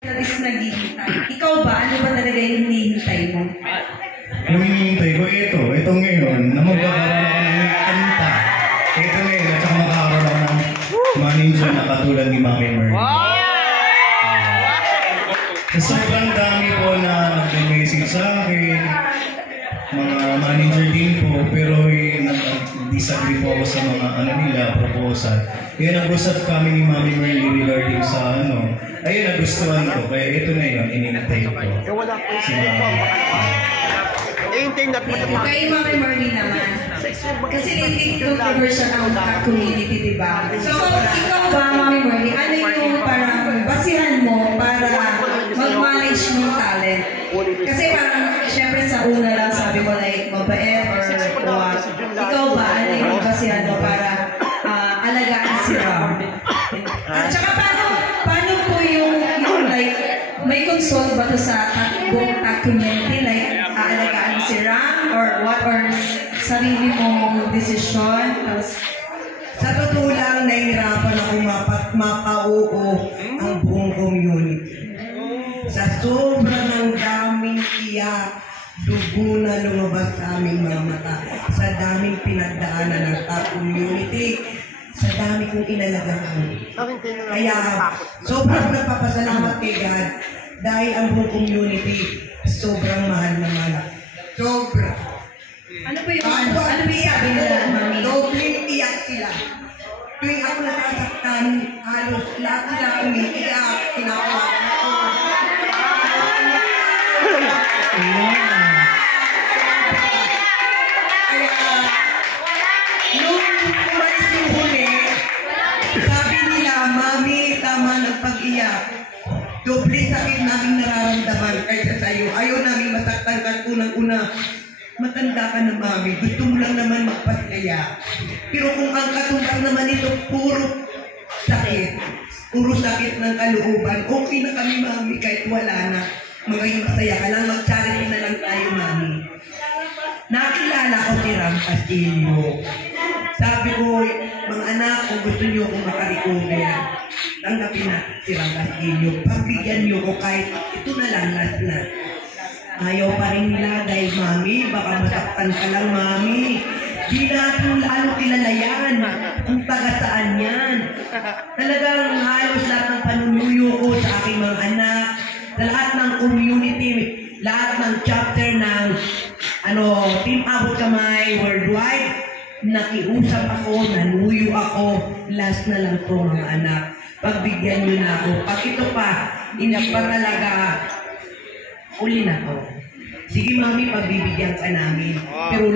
is naghihintay. Ikaw ba? Ano ba talaga yung hinihintay mo? Anong hinihintay ko? Ito ngayon, na magkakaroon ako ng kanta. Ito ngayon, at saka makakaroon ako ng manager na katulad ni Mami Merly. Sobrang dami po na nag-message sa akin, mga manager din po, pero nag-disagree po ako sa mga nila, proposal. Kaya nag-usap kami ni Mami Merly regarding sa ayun, nagustuhan ko. Kaya ito na yun, inintay ko. Kay Mami Merly naman. Kasi nandito controversial ang community, diba? So, ikaw ba, Mami Merly, ano yung parang basihan mo para mag-manage yung talent? Kasi parang, syempre sa una lang sabi mo like, mabait or what. Ikaw ba, ano yung basihan mo para alagaan si Ram? At saka paano po yung like, may consult ba to sa buong community? Like, aalagaan si Ram or what? Or sarili mong desisyon? Sa totoo lang, nahihirapan ako mapauo ang buong community. Sa sobrang ng daming iyak, dugo na lumabas sa aming mga mata. Sa daming pinagdaanan ng community, sa dami kong inalagaan. Kaya sobrang nagpapasalamat kay God dahil ang buong community sobrang mahal na mahal. Sobra. Ano ba yung sabi nila, Mami? Dobling iyak sila. Tuwing ako nasasaktan, halos lahat sila umiiyak, kinakawalan ako. Nung umalis yung huli, sabi nila, Mami, tama ng pag-iyak. Doble sakit namin nararamdaman kaysa sa'yo. Ayaw namin masaktan ka unang-una. Matanda ka na, Mami. Gusto mo lang naman magpasaya. Pero kung ang katumbas naman ito, puro sakit ng kalooban, okay na kami, Mami, kahit wala na. Magiging masaya ka lang, mag-charity na lang tayo, Mami. Nakilala ko si Ram Castillo. Sabi ko, mga anak, kung gusto niyo akong makarecover, tanggapin na si Ram Castillo. Pagbigyan niyo ko kahit ito na lang, last na. Ayaw pa rin nila dahil, Mami, baka masaktan ka lang, Mami. Di natin lalo kilala yan. Kung taga saan yan. Talagang halos lahat ng panunuyo ko sa aking mga anak, sa lahat ng community, lahat ng chapter ng Team Abot Kamay Worldwide, nakiusap ako, nanuyo ako, last na lang po mga anak. Pagbigyan nyo na ako. Pag ito pa, hindi pa talaga uli na to. Sige, Mami, pagbibigyan ka namin. Pero